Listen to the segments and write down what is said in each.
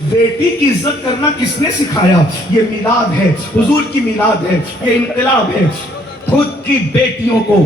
بیٹی کی عزت کرنا کس نے سکھایا؟ یہ میلاد ہے، حضور کی میلاد ہے، یہ انقلاب ہے۔ خود کی بیٹیوں کو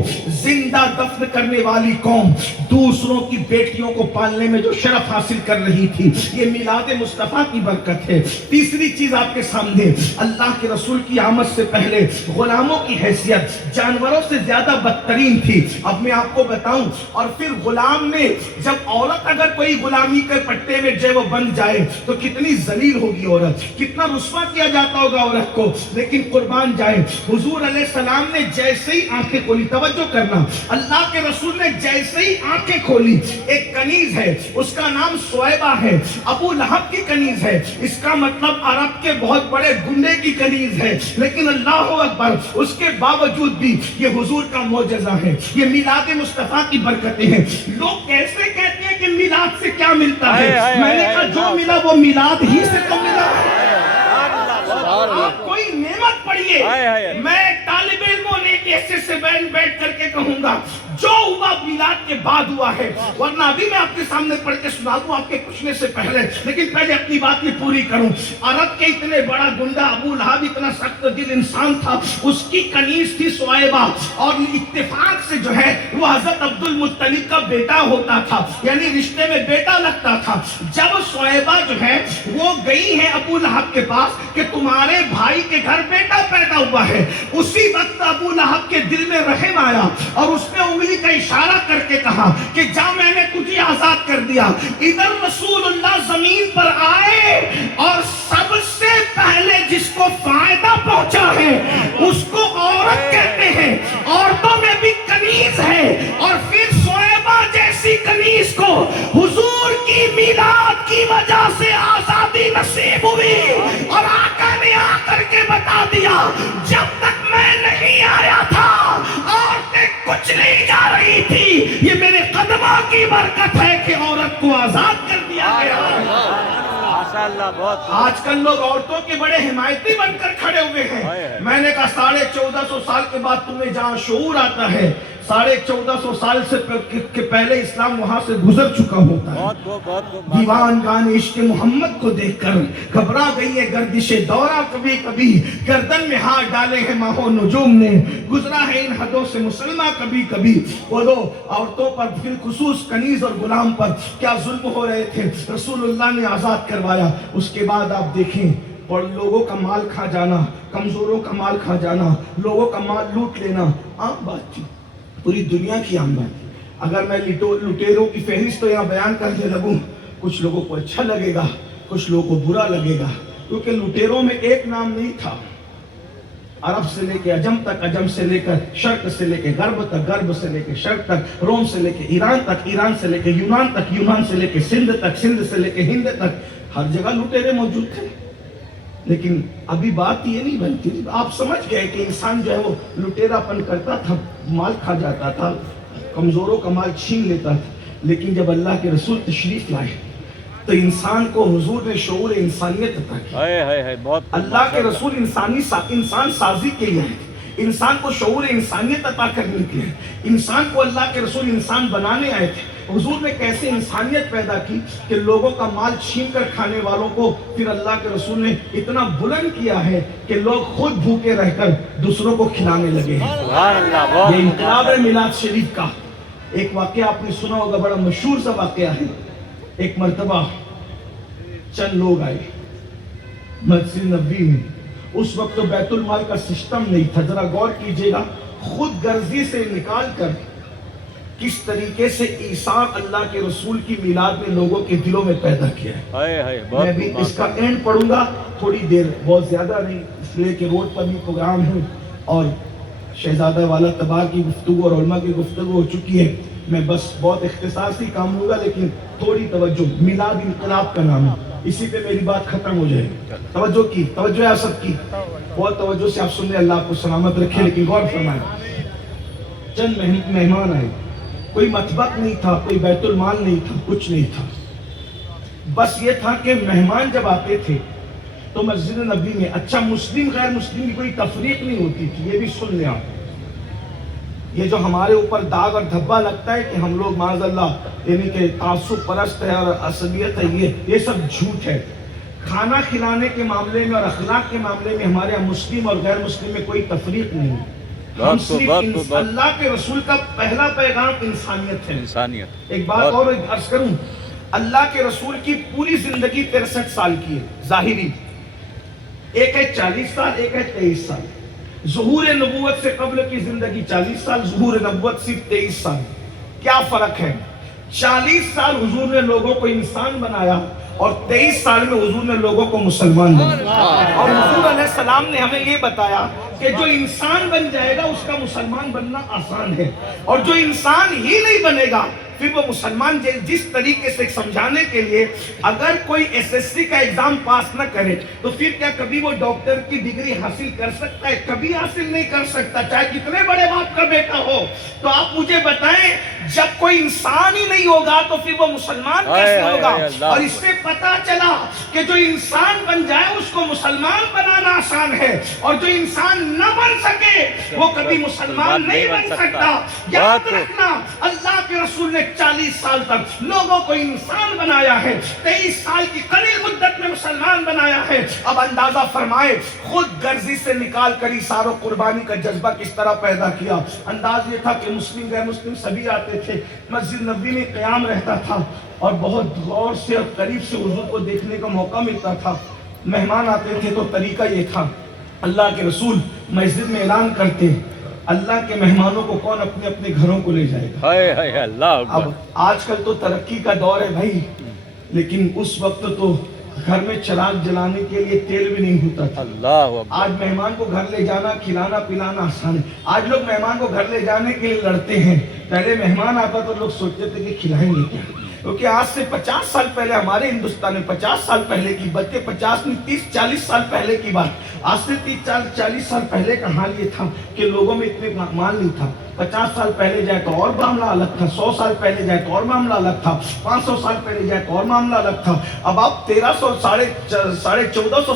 زندہ دفن کرنے والی قوم دوسروں کی بیٹیوں کو پالنے میں جو شرف حاصل کر رہی تھی، یہ میلاد مصطفیٰ کی برکت ہے۔ تیسری چیز آپ کے سامنے، اللہ کے رسول کی آمد سے پہلے غلاموں کی حیثیت جانوروں سے زیادہ بدترین تھی۔ اب میں آپ کو بتاؤں، اور پھر غلام نے جب عورت اگر کوئی غلامی کے پٹے میں جو وہ بن جائے تو کتنی ذلیل ہوگی عورت، کتنا رسوا کیا جاتا ہوگا عورت کو۔ لیکن قربان جائے، حضور علیہ السلام نے جیسے ہی آنکھیں کھولی، توجہ کرنا، اللہ کے رسول نے جیسے ہی آنکھیں کھولی، ایک کنیز ہے، اس کا نام سویبہ ہے، ابو لہب کی کنیز ہے، اس کا مطلب عرب کے بہت بڑے گنڈے کی کنیز ہے، لیکن اللہ اکبر، اس کے باوجود بھی یہ حضور کا معجزہ ہے، یہ میلاد مصطفیٰ کی برکتیں ہیں۔ لوگ کیسے کہتے ہیں کہ میلاد سے کیا ملتا ہے؟ میں نے کہا جو ملا وہ میلاد ہی سے تو ملا ہے۔ آپ کوئی نعمت پڑھیے، میں طالب علم ہونے کی حیثیت سے بیٹھ کر کے کہوں گا جو ہوا میلاد کے بعد ہوا ہے، ورنہ ابھی میں آپ کے سامنے پڑھ کے سنا دوں آپ کے پوچھنے سے پہلے، لیکن پہلے اپنی بات میں پوری کروں۔ عرب کے اتنے بڑا گنڈا ابو لہب اتنا سخت دل انسان تھا، اس کی کنیز تھی سویبہ، اور اتفاق سے جو ہے وہ حضرت عبد المطلب کا بیٹا ہوتا تھا، یعنی رشتے میں بیٹا لگتا تھا۔ جب سویبہ جو ہے وہ گئی ہے ابو لہب کے پاس کہ تمہارے بھائی کے گھر بیٹا پیدا ہوا ہے، اسی وقت ابو لہب کے دل میں رحم آیا اور اس نے انگلی کا اشارہ کر کے کہا کہ جا میں نے تجھے آزاد کر دیا۔ ادھر رسول اللہ زمین پر آئے اور سب سے پہلے جس کو فائدہ پہنچا ہے اس کو عورت کہتے ہیں، عورتوں میں بھی کنیز ہے، اور پھر سویبہ جیسی کنیز کو حضور کی میلاد کی وجہ سے آزادی نصیب ہوئی، اور آقا نے آ کر کے بتا دیا جب تک میں نہیں آیا تھا عورتیں کچھ نہیں جا رہی تھی، یہ میرے قدموں کی برکت ہے کہ عورت کو آزاد کر دیا گیا۔ آج کل لوگ عورتوں کے بڑے حمایتی بن کر کھڑے ہوئے ہیں۔ میں نے کہا 1450 سال کے بعد تمہیں جہاں شعور آتا ہے، 1450 سال سے پہلے اسلام وہاں سے گزر چکا ہوتا ہے۔ دیوان گانے عشق محمد کو دیکھ کر گھبرا گئی ہے گردش دورہ، کبھی کبھی گردن میں ہاتھ ڈالے ہیں ماہ و نجوم نے، گزرا ہے ان حدوں سے مسلمہ کبھی کبھی۔ بولو عورتوں پر بالخصوص کنیز اور غلام پر کیا ظلم ہو رہے تھے، رسول اللہ نے آزاد کروایا۔ اس کے بعد آپ دیکھیں اور لوگوں کا مال کھا جانا، کمزوروں کا مال کھا جانا، لوگوں کا مال لوٹ لینا عام بات تھی، پوری دنیا کی عام بات تھی۔ اگر میں لٹیروں کی فہرست تو یہاں بیان کرنے لگوں، کچھ لوگوں کو اچھا لگے گا، کچھ لوگوں کو برا لگے گا، کیونکہ لٹیروں میں ایک نام نہیں تھا۔ عرب سے لے کے عجم تک، عجم سے لے کر شرق سے لے کے غرب تک، غرب سے لے کے شرق تک، روم سے لے کے ایران تک، ایران سے لے کے یونان تک، یونان سے لے کے سندھ تک، سندھ سے لے کے ہند تک، ہر جگہ لٹیرے موجود تھے۔ لیکن ابھی بات یہ نہیں بنتی، آپ سمجھ گئے کہ انسان جو ہے وہ لٹیرا پن کرتا تھا، مال کھا جاتا تھا، کمزوروں کا مال چھین لیتا تھا۔ لیکن جب اللہ کے رسول تشریف لائے تو انسان کو حضور نے شعور انسانیت عطا کی۔ اللہ کے رسول انسان سازی کے لیے آئے تھے، انسان کو شعور انسانیت عطا کرنے کے لیے، انسان کو اللہ کے رسول انسان بنانے آئے تھے۔ حضور نے کیسے انسانیت پیدا کی کہ لوگوں کا مال چھین کر کھانے والوں کو پھر اللہ کے رسول نے اتنا بلند کیا ہے کہ لوگ خود بھوکے رہ کر دوسروں کو کھلانے لگے ہیں۔ یہ انقلاب ہے میلاد شریف کا۔ ایک واقعہ آپ نے سنا ہوگا، بڑا مشہور سا واقعہ ہے۔ ایک مرتبہ چند لوگ آئے مسجد نبوی میں، اس وقت تو بیت المال کا سسٹم نہیں تھا، ذرا غور کیجئے گا، خود غرضی سے نکال کر کس طریقے سے عیسیٰ اللہ کے رسول کی میلاد میں لوگوں کے دلوں میں پیدا کیا ہے۔ میں بھی اس کا اینڈ پڑھوں گا تھوڑی دیر، بہت زیادہ نہیں، اس لیے کہ روڈ پر بھی پروگرام ہے اور شہزادہ والا تبار کی گفتگو اور علماء کی گفتگو ہو چکی ہے۔ میں بس بہت اختصاصی کام ہوگا، لیکن تھوڑی توجہ، میلاد انقلاب کا نام ہے، اسی پہ میری بات ختم ہو جائے گی۔ توجہ کی، توجہ ہے آپ سب کی، بہت توجہ سے آپ سن رہے، اللہ آپ کو سلامت رکھے۔ لیکن غور فرمائیں، چند مہمان آئے، کوئی مطبخ نہیں تھا، کوئی بیت المال نہیں تھا، کچھ نہیں تھا، بس یہ تھا کہ مہمان جب آتے تھے تو مسجد نبوی میں، اچھا مسلم غیر مسلم کی کوئی تفریق نہیں ہوتی تھی، یہ بھی سن لیں آپ۔ یہ جو ہمارے اوپر داغ اور دھبا لگتا ہے کہ ہم لوگ معاذ اللہ یعنی کہ تعصب پرست ہے اور عصبیت ہے، یہ سب جھوٹ ہے۔ کھانا کھلانے کے معاملے میں اور اخلاق کے معاملے میں ہمارے یہاں مسلم اور غیر مسلم میں کوئی تفریق نہیں ہے. ہم صرف اللہ کے رسول کا پہلا پیغام انسانیت ہے. انسانیت. ایک بات اور عرض کروں, اللہ کے رسول کی پوری زندگی 63 سال کی ہے ظاہری, ایک ہے 40 سال, ایک ہے 23 سال. ظہور نبوت سے قبل کی زندگی 40 سال, ظہور نبوت صرف 23 سال. کیا فرق ہے؟ 40 سال حضور نے لوگوں کو انسان بنایا اور 23 سال میں حضور نے لوگوں کو مسلمان بنایا. اور حضور علیہ السلام نے ہمیں یہ بتایا کہ جو انسان بن جائے گا اس کا مسلمان بننا آسان ہے, اور جو انسان ہی نہیں بنے گا پھر وہ مسلمان. جس طریقے سے سمجھانے کے لیے اگر کوئی SSC کا ایگزام پاس نہ کرے تو پھر کیا کبھی وہ ڈاکٹر کی ڈگری حاصل کر سکتا ہے؟ کبھی حاصل نہیں کر سکتا, چاہے کتنے بڑے باپ کا بیٹا ہو. تو آپ مجھے بتائیں, جب کوئی انسان ہی نہیں ہوگا تو پھر وہ مسلمان کیسے ہوگا؟ اور اس سے پتا چلا کہ جو انسان بن جائے اس کو مسلمان بنانا آسان ہے, اور جو انسان نہ بن سکے وہ کبھی مسلمان نہیں بن سکتا. یاد رکھنا, اللہ کے رسول نے 40 سال تک لوگوں کو انسان بنایا ہے, 23 سال کی قلیل مدت میں مسلمان بنایا ہے. اب اندازہ فرمائے خود غرضی سے نکال کر اثار و قربانی کا جذبہ کس طرح پیدا کیا. انداز یہ تھا کہ مسلم غیر مسلم سبھی آتے تھے, مسجد نبوی میں قیام رہتا تھا اور بہت غور سے اور قریب سے حضور کو دیکھنے کا موقع ملتا تھا. مہمان آتے تھے تو طریقہ یہ تھا, اللہ کے رسول مسجد میں اعلان کرتے اللہ کے مہمانوں کو کون اپنے اپنے گھروں کو لے جائے گا. اب آج کل تو ترقی کا دور ہے بھائی, لیکن اس وقت تو گھر میں چراغ جلانے کے لیے تیل بھی نہیں ہوتا تھا. آج مہمان کو گھر لے جانا, کھلانا پلانا آسان ہے. آج لوگ مہمان کو گھر لے جانے کے لیے لڑتے ہیں. پہلے مہمان آتا تو لوگ سوچتے تھے کہ کھلائیں گے کیا, کیونکہ آج سے 50 سال پہلے ہمارے ہندوستان میں 50 سال پہلے کی, بلکہ 50 نہیں 30-40 سال پہلے کی بات, آج سے 30-40 سال پہلے کا حال یہ تھا کہ لوگوں میں اتنے مال نہیں تھا. 50 سال پہلے جائے تو اور معاملہ الگ تھا, 100 سال پہلے جائے تو اور معاملہ الگ تھا, 500 سال پہلے جائے تو اور معاملہ الگ تھا. اب آپ 1400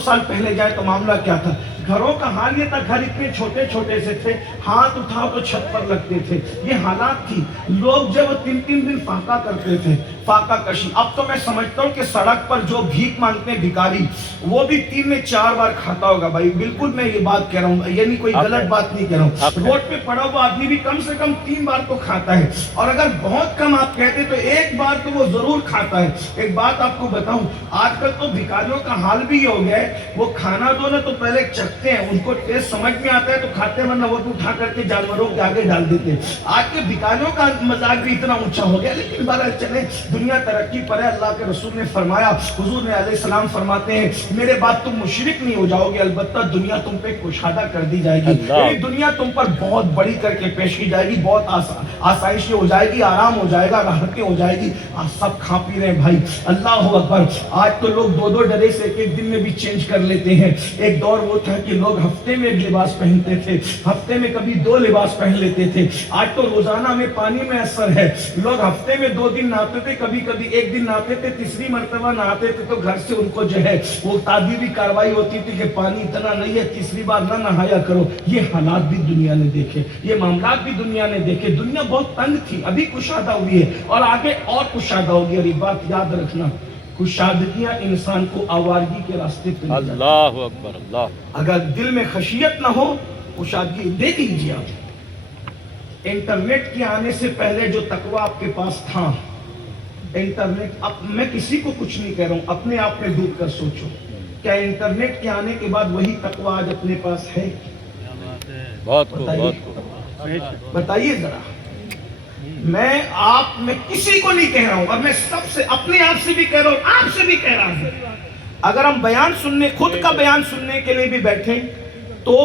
سال پہلے جائے تو معاملہ کیا تھا؟ گھروں کا حال یہ تھا, گھر اتنے چھوٹے چھوٹے سے تھے, ہاتھ اٹھاؤ تو چھت پر لگتے تھے. یہ حالات تھی. لوگ جب 3 دن فاقہ کرتے تھے, فاقہ کشی. اب تو میں سمجھتا ہوں کہ سڑک پر جو بھیک مانگتے ہیں بھکاری, وہ بھی 3 میں 4 بار کھاتا ہوگا بھائی. بالکل میں یہ بات کہہ رہا ہوں, یعنی کوئی غلط بات نہیں کہہ رہا ہوں. روڈ پہ پڑا ہوا آدمی بھی کم سے کم 3 بار تو کھاتا ہے, اور اگر بہت کم آپ کہتے تو 1 بار تو وہ ضرور کھاتا ہے. ایک بات آپ کو بتاؤں, آج کل تو بھکاریوں کا حال بھی یہ ہو گیا ہے, وہ کھانا دو نا تو پہلے چکھتے ہیں, ان کو ٹیسٹ سمجھ میں آتا ہے تو کھاتے ہیں, ورنہ وہ اٹھا کر کے جانوروں کے آگے ڈال دیتے ہیں. آج کے بھکاریوں کا مزاج بھی اتنا اونچا ہو گیا. لیکن بہرحال چلے, دنیا ترقی پر ہے. اللہ کے رسول نے فرمایا, حضور نے علیہ السلام فرماتے ہیں, میرے بعد تم مشرک نہیں ہو جاؤ گے, البتہ دنیا تم پہ کشادہ کر دی جائے گی. یعنی دنیا تم پر بہت بڑی کر کے پیش کی جائے گی, بہت آسائشیں ہو جائے گی, آرام ہو جائے گا, راحتیں ہو جائے گی. آج سب کھا پی رہے ہیں بھائی, اللہ اکبر. آج تو لوگ 2 ڈریس ایک دن میں بھی چینج کر لیتے ہیں. ایک دور وہ تھا کہ لوگ ہفتے میں ایک لباس پہنتے تھے, ہفتے میں کبھی 2 لباس پہن لیتے تھے. آج تو روزانہ میں پانی میں اثر ہے. لوگ ہفتے میں 2 دن نہاتے تھے, کبھی کبھی 1 دن نہاتے تھے, تیسری مرتبہ نہاتے تھے تو گھر سے ان کو جو ہے وہ تعبیری کاروائی ہوتی تھی کہ پانی اتنا نہیں ہے, تیسری بار نہ نہایا کرو. یہ حالات بھی دنیا نے دیکھے, یہ معاملات بھی دنیا نے دیکھے. دنیا بہت تنگ تھی, ابھی کشادہ ہوئی ہے اور آگے اور کشادہ ہوگی. اور یہ بات یاد رکھنا, کشادگیاں انسان کو آوارگی کے راستے پہ. اللہ اکبر. اللہ, اگر دل میں خشیت نہ ہو, کشادگی دیکھ لیجیے. آپ انٹرنیٹ کے آنے سے پہلے جو تقویٰ آپ کے پاس تھا, انٹرنیٹ, اب میں کسی کو کچھ نہیں کہہ رہا ہوں, اپنے آپ میں ڈوب کر سوچو, کیا انٹرنیٹ کے آنے کے بعد وہی تقویٰ آج اپنے پاس ہے؟ بہت خوب. بتائیے ذرا. میں کسی کو نہیں کہہ رہا ہوں, اور میں سب سے, اپنے آپ سے بھی کہہ رہا ہوں, آپ سے بھی کہہ رہا ہوں. اگر ہم بیان سننے, خود کا بیان سننے کے لیے بھی بیٹھیں تو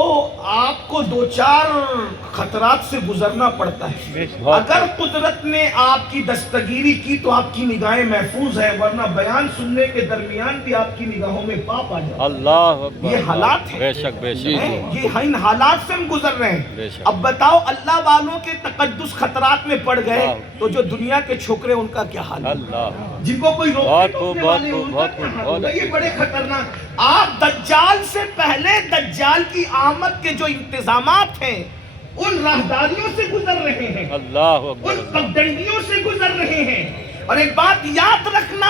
آپ کو 2-4 خطرات سے گزرنا پڑتا ہے. اگر قدرت نے آپ کی دستگیری کی تو آپ کی نگاہیں محفوظ ہیں, ورنہ بیان سننے کے درمیان بھی آپ کی نگاہوں میں پاپ آ جاتا ہے. اللہ اکبر. یہ حالات ہیں, بے شک بے شک, یہ ان حالات سے ہم گزر رہے ہیں. اب بتاؤ, اللہ والوں کے تقدس خطرات میں پڑ گئے تو جو دنیا کے چھوکرے ان کا کیا حال ہے؟ اللہ, جن کو کوئی روکنے والے ان کا کیا حال ہوگا؟ یہ بڑے خطرناک. آپ دجال سے پہلے دجال کی آمد کے جو انتظامات ہیں ان راہداریوں سے گزر رہے ہیں, اللہ اکبر, ان پگڈنڈیوں سے گزر رہے ہیں. اور ایک بات یاد رکھنا,